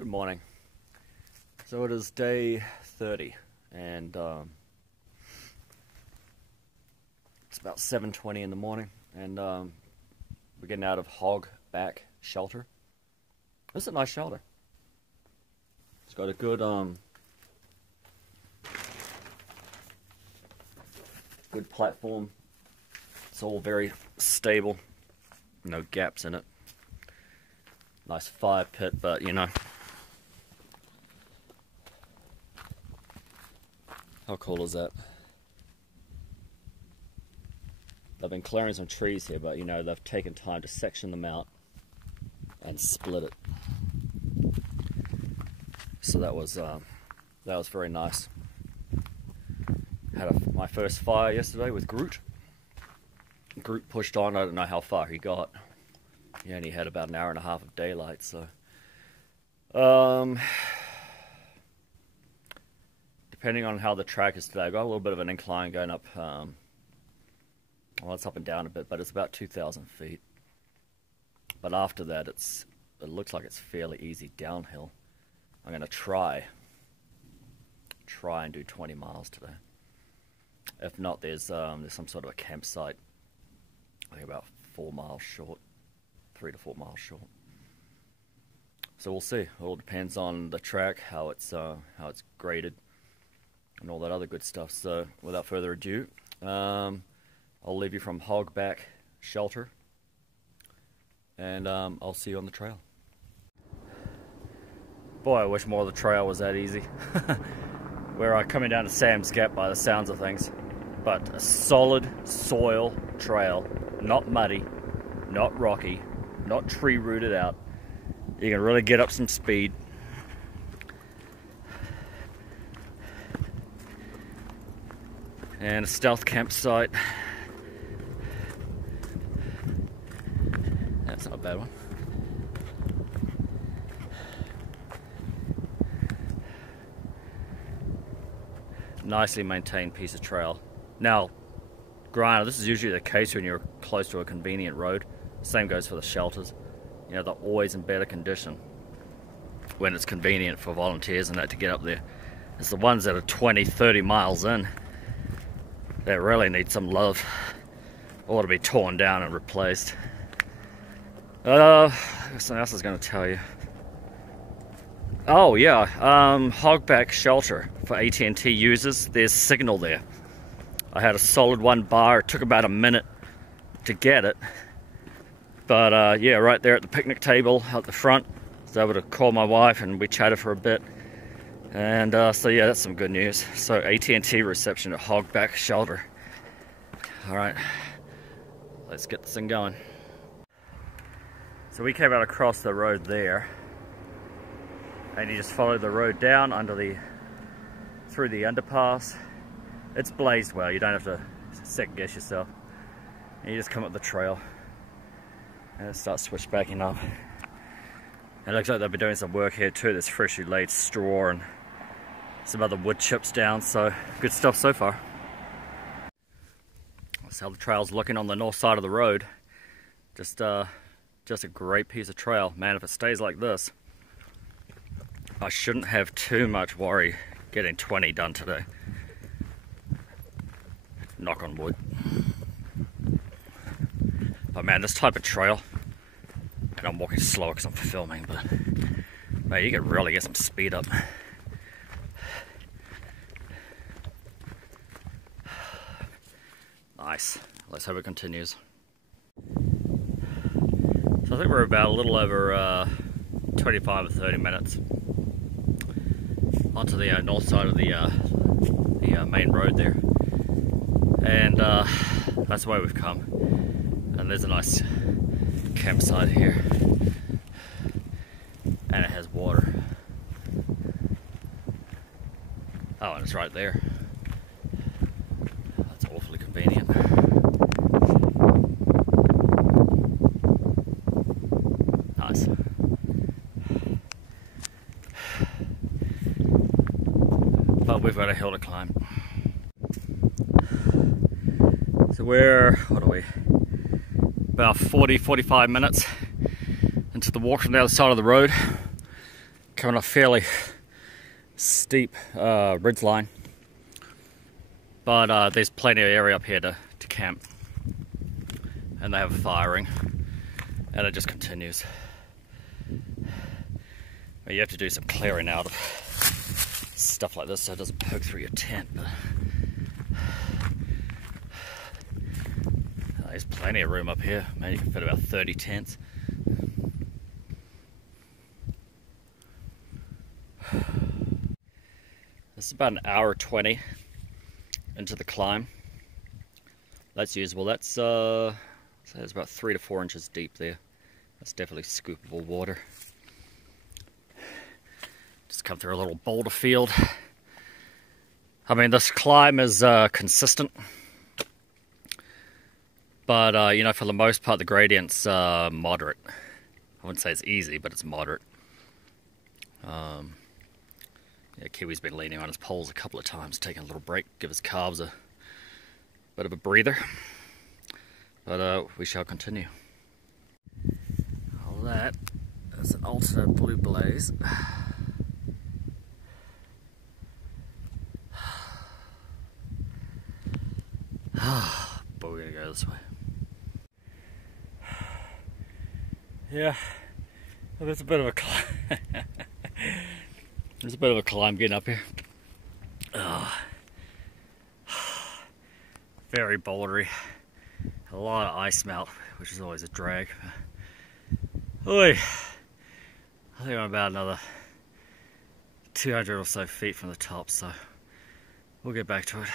Good morning. So it is day 30 and it's about 7:20 in the morning and we're getting out of Hogback shelter. This is a nice shelter. It's got a good good platform. It's all very stable. No gaps in it. Nice fire pit, but you know, how cool is that? They've been clearing some trees here, but you know, they've taken time to section them out and split it. So that was very nice. Had my first fire yesterday with Groot. Groot pushed on. I don't know how far he got. He only had about an hour and a half of daylight, so depending on how the track is today, I got a little bit of an incline going up. Well, it's up and down a bit, but it's about 2,000 feet. But after that, it looks like it's fairly easy downhill. I'm gonna try and do 20 miles today. If not, there's some sort of a campsite, I think about 4 miles short, 3 to 4 miles short. So we'll see. It all depends on the track, how it's graded, and all that other good stuff. So without further ado, I'll leave you from Hogback shelter, and I'll see you on the trail. Boy, I wish more of the trail was that easy. We're coming down to Sam's Gap by the sounds of things, but a solid soil trail, not muddy, not rocky, not tree rooted out. You can really get up some speed. And a stealth campsite. That's not a bad one. Nicely maintained piece of trail. Now, granted, this is usually the case when you're close to a convenient road. Same goes for the shelters. You know, they're always in better condition when it's convenient for volunteers and that to get up there. It's the ones that are 20, 30 miles in that really need some love, or to be torn down and replaced. Something else I was going to tell you. Oh yeah, Hogback shelter for AT&T users. There's signal there. I had a solid 1 bar. It took about a minute to get it, but yeah, right there at the picnic table out the front, I was able to call my wife and we chatted for a bit. And so yeah, that's some good news. So AT&T reception at Hogback shelter. All right, let's get this thing going. So we came out across the road there, and you just follow the road down through the underpass. It's blazed well. You don't have to second guess yourself. And you just come up the trail and it starts switchbacking up. It looks like they've been doing some work here too. There's freshly laid straw and some other wood chips down, so good stuff so far. That's how the trail's looking on the north side of the road. Just a great piece of trail. Man, if it stays like this, I shouldn't have too much worry getting 20 done today. Knock on wood. But man, this type of trail, and I'm walking slower because I'm filming, but man, you can really get some speed up. Nice. Let's hope it continues. So I think we're about a little over 25 or 30 minutes onto the north side of the main road there, and that's where we've come. And there's a nice campsite here, and it has water. Oh, and it's right there. That's awfully convenient. Nice. But we've got a hill to climb. So we're, what are we? About 40-45 minutes into the walk from the other side of the road. coming off fairly steep ridge line, but there's plenty of area up here to camp, and they have firing, and it just continues. But you have to do some clearing out of stuff like this so it doesn't poke through your tent. But there's plenty of room up here. Man, you can fit about 30 tents. This is about an hour 20 into the climb. That's usable. That's so it's about 3 to 4 inches deep there. That's definitely scoopable water. Just come through a little boulder field. I mean, this climb is consistent, but you know, for the most part, the gradient's moderate. I wouldn't say it's easy, but it's moderate. Yeah, Kiwi's been leaning on his poles a couple of times, taking a little break, give his calves a bit of a breather. But we shall continue. All that is an alternate blue blaze. But we're gonna go this way. Yeah, well, there's a bit of a climb. There's a bit of a climb getting up here. Very bouldery. A lot of ice melt, which is always a drag. Oi! I think I'm about another 200 or so feet from the top, so we'll get back to it.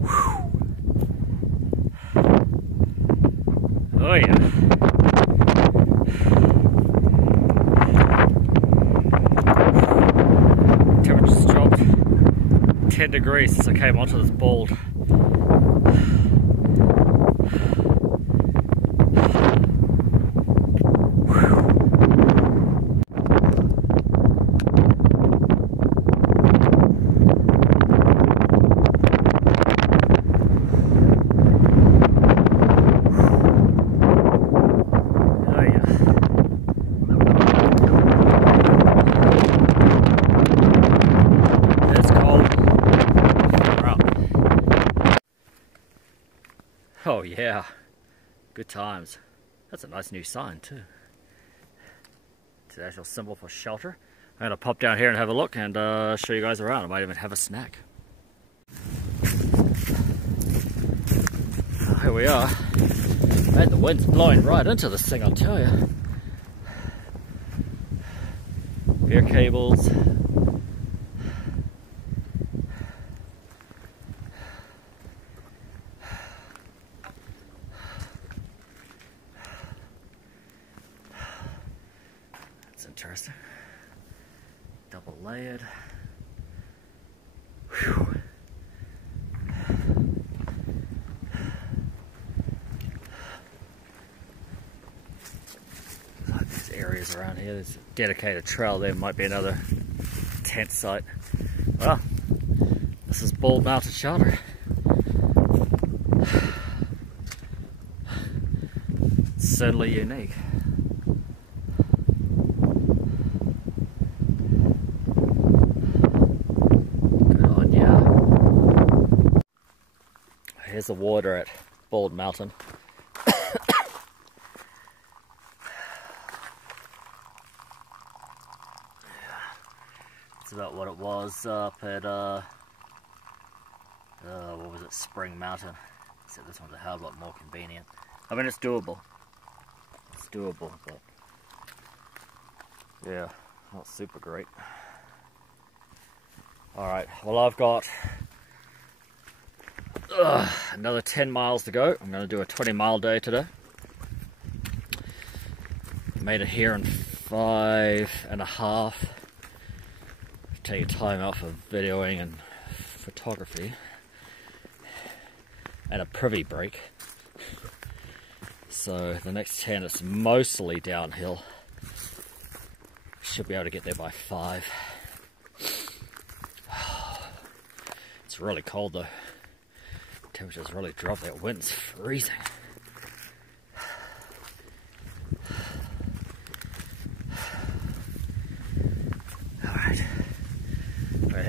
Whew. Oh yeah. Temperature's dropped 10 degrees since I came onto this bald. Oh yeah, good times. That's a nice new sign too. It's an actual symbol for shelter. I'm gonna pop down here and have a look and show you guys around. I might even have a snack. Oh, here we are. Man, the wind's blowing right into this thing, I'll tell you. Beer cables. Interesting. Double layered. Whew. Like these areas around here, there's a dedicated trail there, might be another tent site. Well, this is Bald Mountain Shelter. It's certainly unique. Here's the water at Bald Mountain. It's about what it was up at, what was it, Spring Mountain. Except this one's a hell of a lot more convenient. I mean, it's doable. It's doable, but yeah, not super great. Alright, well, I've got another 10 miles to go. I'm going to do a 20-mile day today. Made it here in 5.5. Take time out for videoing and photography. And a privy break. So the next 10 is mostly downhill. Should be able to get there by 5. It's really cold though. Temperature's really dropped. That wind's freezing.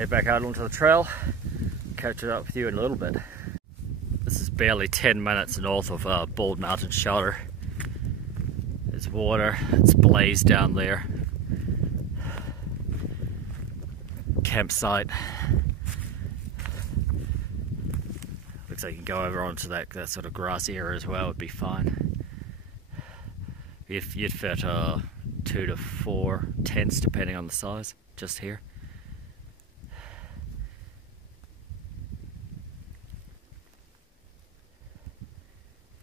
head back out onto the trail, catch it up with you in a little bit. This is barely 10 minutes north of Bald Mountain Shelter. There's water, it's blazed down there. Campsite. Looks like you can go over onto that sort of grassy area as well, would be fine. You'd fit 2 to 4 tents depending on the size, just here.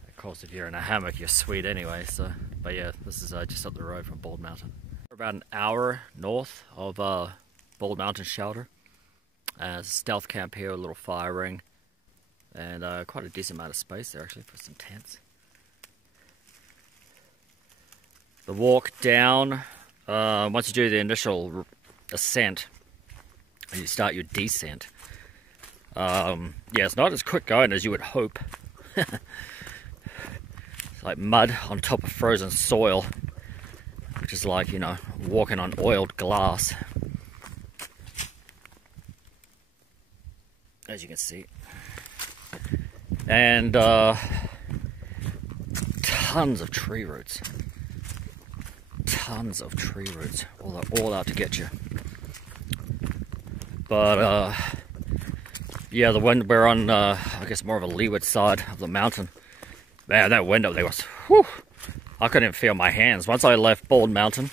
Of course, if you're in a hammock, you're sweet anyway. So, but yeah, this is just up the road from Bald Mountain. We're about an hour north of Bald Mountain Shelter. There's a stealth camp here, a little fire ring, and quite a decent amount of space there actually for some tents. The walk down, once you do the initial ascent, you start your descent. Yeah, it's not as quick going as you would hope. It's like mud on top of frozen soil, which is like, you know, walking on oiled glass. As you can see. And tons of tree roots. Tons of tree roots. All out to get you. But yeah, the wind, we're on I guess more of a leeward side of the mountain. Man, that wind up there was, whew, I couldn't even feel my hands. Once I left Bald Mountain,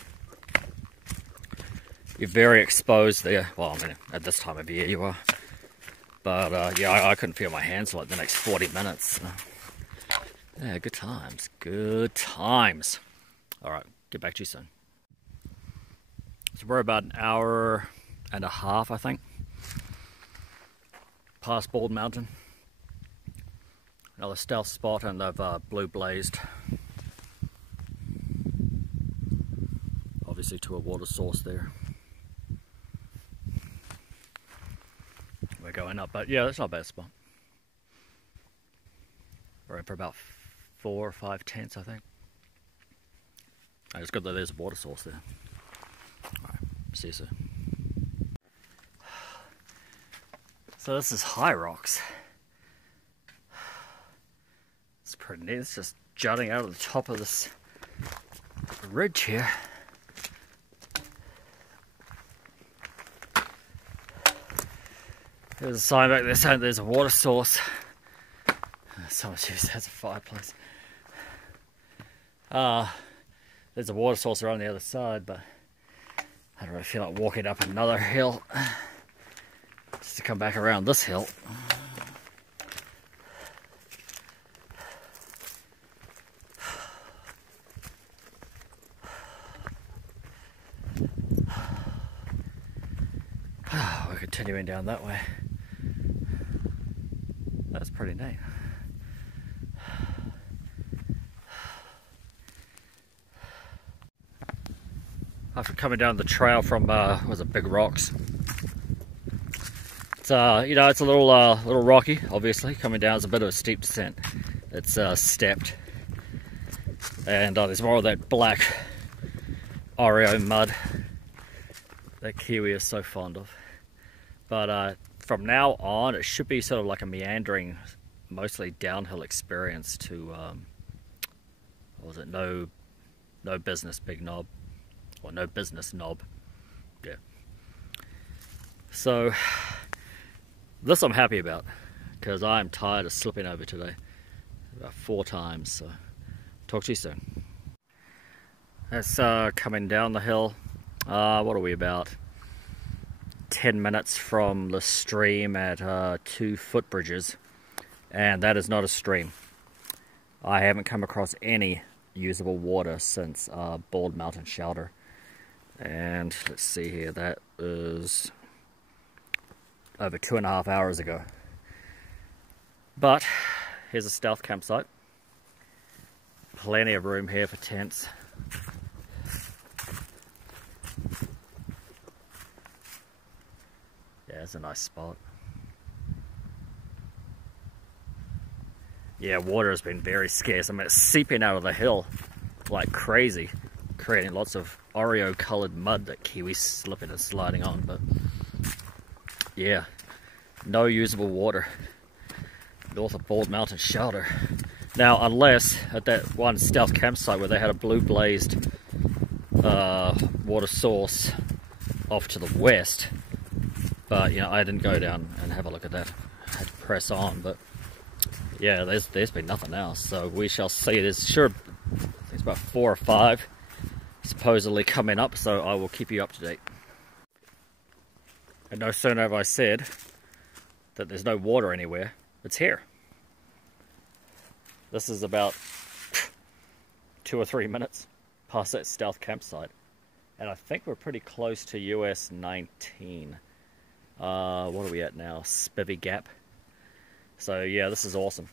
you're very exposed there. Well, I mean, at this time of year you are. But yeah, I couldn't feel my hands for like the next 40 minutes. Yeah, good times. Good times. Alright, get back to you soon. So we're about an hour and a half, I think, past Bald Mountain. Another stealth spot, and they've blue blazed. Obviously to a water source there. We're going up, but yeah, that's not a bad spot. We're in for about 4 or 5 tents, I think. And it's good that there's a water source there. Alright, see you soon. So this is High Rocks. It's pretty neat. It's just jutting out of the top of this ridge here. There's a sign back there saying there's a water source. Someone's used that as a fireplace. There's a water source around the other side, but I don't really feel like walking up another hill just to come back around this hill. We're continuing down that way. That's pretty neat. After coming down the trail from was it Big Rocks? It's you know, it's a little rocky. Obviously, coming down is a bit of a steep descent. It's stepped, and there's more of that black Oreo mud that Kiwi is so fond of. But from now on, it should be sort of like a meandering, mostly downhill experience to, what was it, no business big knob, or no business knob, yeah. So, this I'm happy about, because I'm tired of slipping over today, about 4 times, so talk to you soon. That's coming down the hill, what are we about? 10 minutes from the stream at 2 footbridges, and that is not a stream. I haven't come across any usable water since Bald Mountain Shelter, and let's see here, that is over 2.5 hours ago. But here's a stealth campsite, plenty of room here for tents. Yeah, it's a nice spot. Yeah, water has been very scarce. I mean, it's seeping out of the hill like crazy, creating lots of Oreo colored mud that Kiwi's slipping and sliding on, but yeah, no usable water north of Bald Mountain Shelter. Now, unless at that one stealth campsite where they had a blue blazed water source off to the west, but you know, I didn't go down and have a look at that. I had to press on, but yeah, there's been nothing else, so we shall see. There's sure, I think it's about 4 or 5 supposedly coming up, so I will keep you up to date. And no sooner have I said that there's no water anywhere, it's here. This is about 2 or 3 minutes past that stealth campsite, and I think we're pretty close to US 19. What are we at now? Spivvy Gap. So yeah, this is awesome.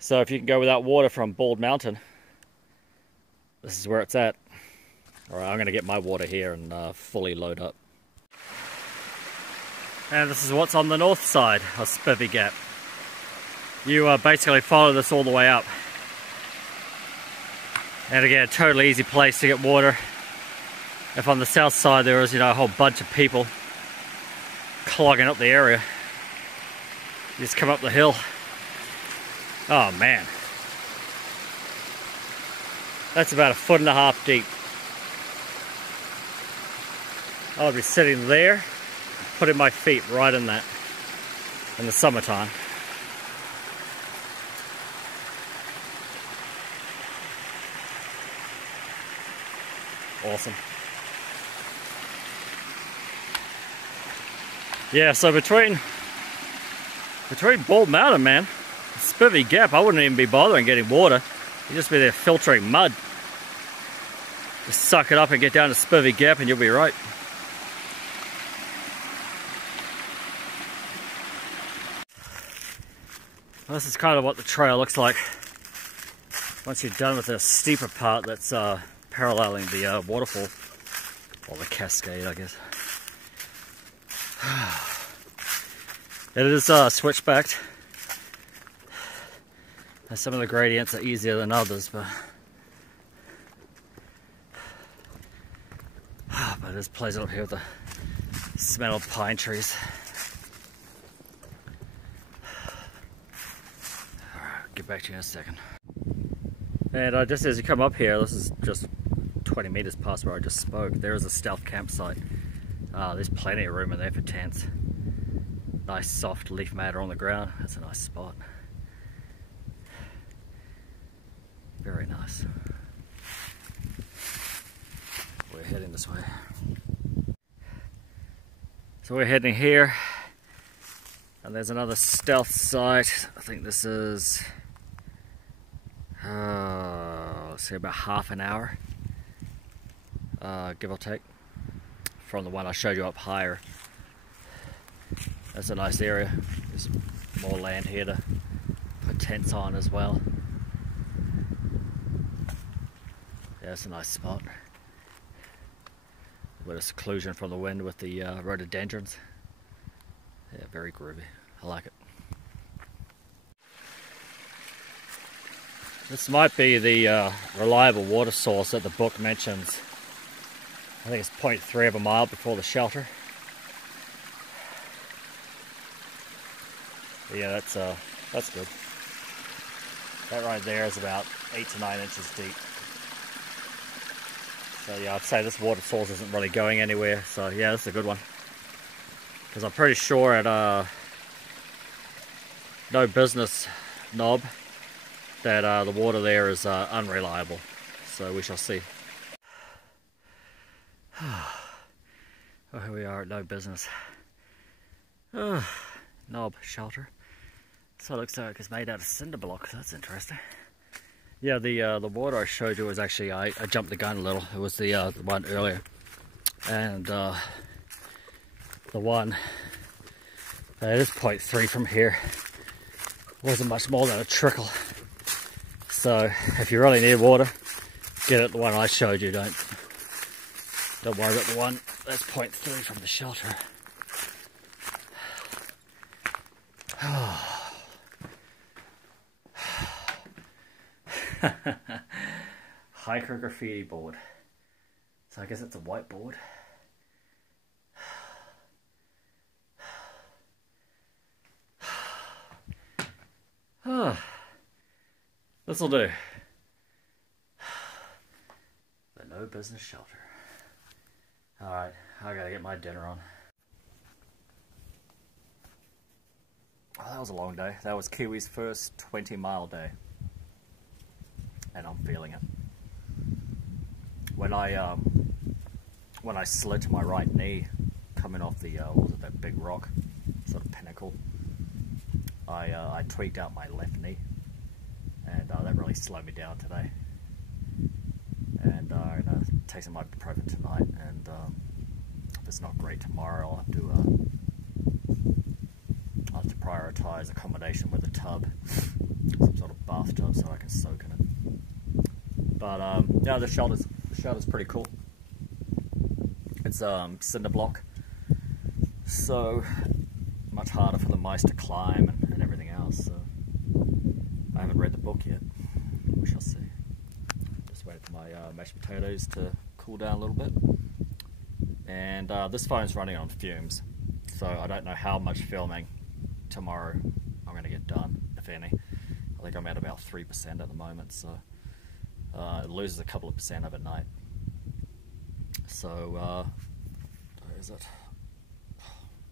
So if you can go without water from Bald Mountain, this is where it's at. Alright, I'm going to get my water here and fully load up. And this is what's on the north side of Spivvy Gap. You basically follow this all the way up. And again, a totally easy place to get water. If on the south side there was, you know, a whole bunch of people clogging up the area, you just come up the hill. Oh man. That's about 1.5 feet deep. I'll be sitting there, putting my feet right in that in the summertime. Awesome. Yeah, so between Bald Mountain, man, Spivvy Gap, I wouldn't even be bothering getting water. You'd just be there filtering mud. Just suck it up and get down to Spivvy Gap and you'll be right. Well, this is kind of what the trail looks like once you're done with the steeper part that's paralleling the waterfall, or the cascade, I guess. It is switchbacked. Some of the gradients are easier than others, but it is pleasant up here with the smell of pine trees. Alright, get back to you in a second. And just as you come up here, this is just 20 meters past where I just spoke, there is a stealth campsite. There's plenty of room in there for tents. Nice soft leaf matter on the ground. That's a nice spot. Very nice. We're heading this way. So we're heading here, and there's another stealth site. I think this is, let's see, about half an hour, give or take, from the one I showed you up higher. That's a nice area. There's more land here to put tents on as well. Yeah, it's a nice spot. A bit of seclusion from the wind with the rhododendrons. Yeah, very groovy. I like it. This might be the reliable water source that the book mentions. I think it's 0.3 of a mile before the shelter. Yeah, that's good. That right there is about 8 to 9 inches deep. So yeah, I'd say this water source isn't really going anywhere. So yeah, this is a good one. Because I'm pretty sure at No Business Knob that the water there is unreliable. So we shall see. Oh, here we are at No Business. Knob Shelter. So it looks like it's made out of cinder blocks. That's interesting. Yeah, the water I showed you was actually, I jumped the gun a little. It was the one earlier, and the one that is 0.3 from here wasn't much more than a trickle. So if you really need water, get it the one I showed you. Don't worry about the one that's 0.3 from the shelter. Hiker graffiti board. So I guess it's a whiteboard. This'll do. The no business shelter. Alright, I gotta get my dinner on. Oh, that was a long day. That was Kiwi's first 20-mile day. And I'm feeling it. When I slid to my right knee, coming off the, what was it, that big rock, sort of pinnacle, I tweaked out my left knee. And that really slowed me down today. And I'm going to take some ibuprofen tonight, and if it's not great tomorrow, I'll have to prioritize accommodation with a tub, some sort of bathtub, so I can soak in it. But yeah, the shelter's pretty cool. It's cinder block, so much harder for the mice to climb and everything else. So I haven't read the book yet. We shall see. Just waiting for my mashed potatoes to cool down a little bit. And this phone's running on fumes, so I don't know how much filming tomorrow I'm going to get done, if any. I think I'm at about 3% at the moment, so it loses a couple of percent overnight. So, where is it?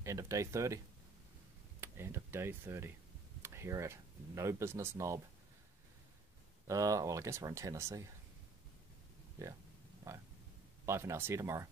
End of day 30. End of day 30. Here at No Business Knob. Well, I guess we're in Tennessee. Yeah. All right. Bye for now. See you tomorrow.